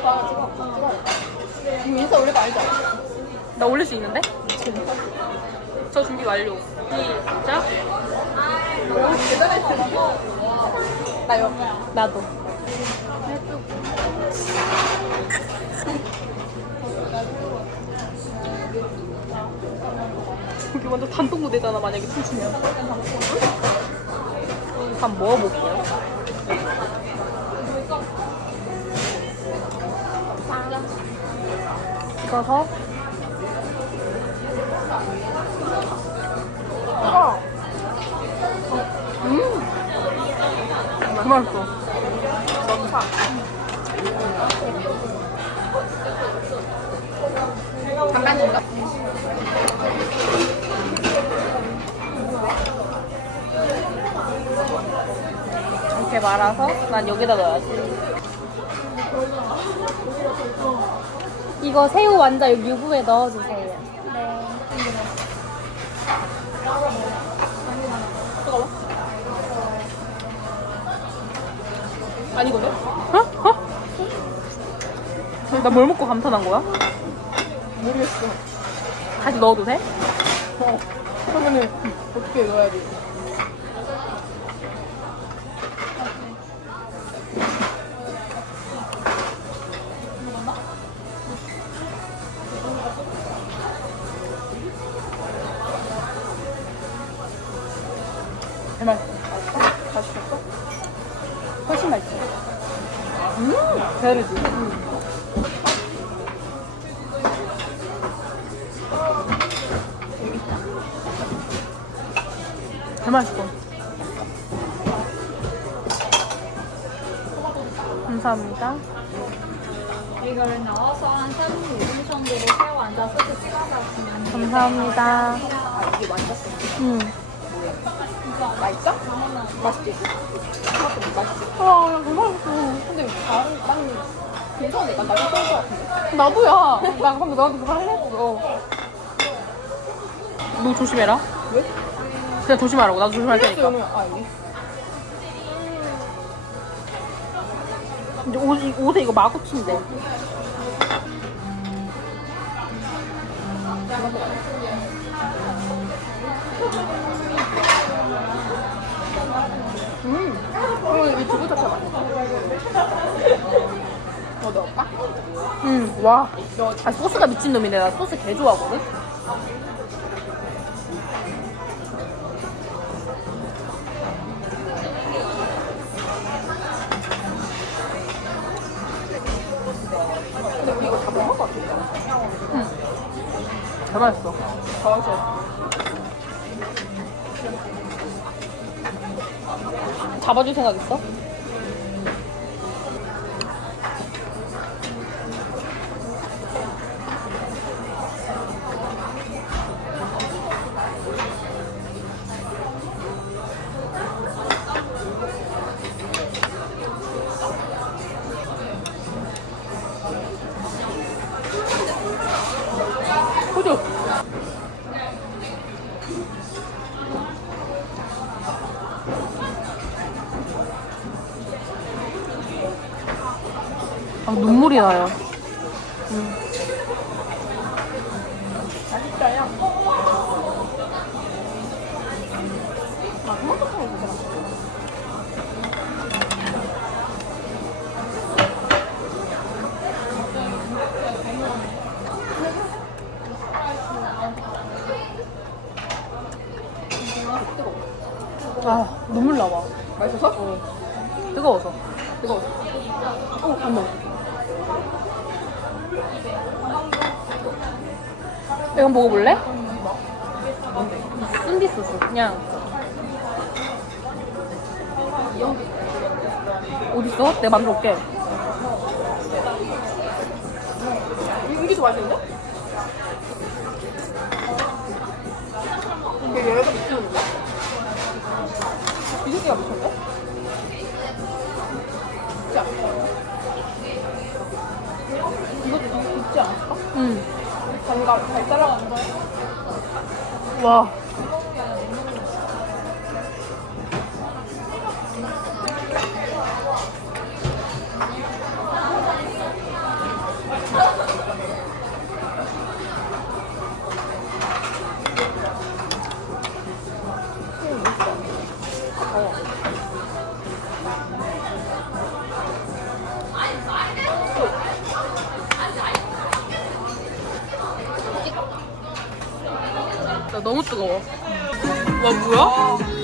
오빠 찍어. 찍어야 돼. 이거 인스타 올릴 거 알죠? 나 올릴 수 있는데? 저 준비 완료. 시작. 나 여기. 나도. 여기 완전 단독 무대잖아 만약에 춤추면. 한번 먹어볼게요. 찍어서 어. 음 그 맛있어. 이렇게 말아서 난 여기다 넣어야지. 이거 새우 완자 여기 유부에 넣어주세요. 네. 아니거든? 어? 어? 나 뭘 먹고 감탄한 거야? 모르겠어. 다시 넣어도 돼? 어. 그러면은 어떻게 넣어야 돼? 맛있어? 다시 할까? 훨씬 맛있어. 음, 다르지? 음. 개 맛있어. 감사합니다. 이거를 넣어서 한 35분 정도로 새우 완자 소스 찍어서 주면 감사합니다. 아, 이게 맛있었어. 음. 맛있어? 맛있지? 맛있지? 아, 너무 맛있어. 근데 다른, 난 괜찮은데? 난 나도 좋을 것 같은데? 나도야. 나 방금 너한테 그거 하려고. 너 조심해라. 왜? 그냥 조심하라고. 나도 조심할 테니까. 아, 이게? 이제 옷, 옷에 이거 마구친데. 음. 오늘 이 두부 자체 맛있어. 너 넣을까? 응, 와. 아, 소스가 미친놈이네. 나 소스 개 좋아하거든? 근데 우리 이거 다 먹을 것 같은데? 개 맛있어. 더 마셔. 잡아줄 생각 있어? 아, 눈물이 나요. 맛있다, 야. 아, 토마토탕이 진짜 맛있어. 아, 눈물 나와. 맛있어서? 뜨거워서. 뜨거워. 어, 안 넣어. 이거 먹어볼래? 뭔데? 쓴디 소스. 그냥. 어딨어? 내가 만들어 올게. 이게 더 맛있는데? 이게 얘가 미쳤는데? 이 새끼가 미쳤네? 진 않았어? 응. 장갑 잘 잘라가는 거야? 와. 너무 뜨거워. 와 뭐야?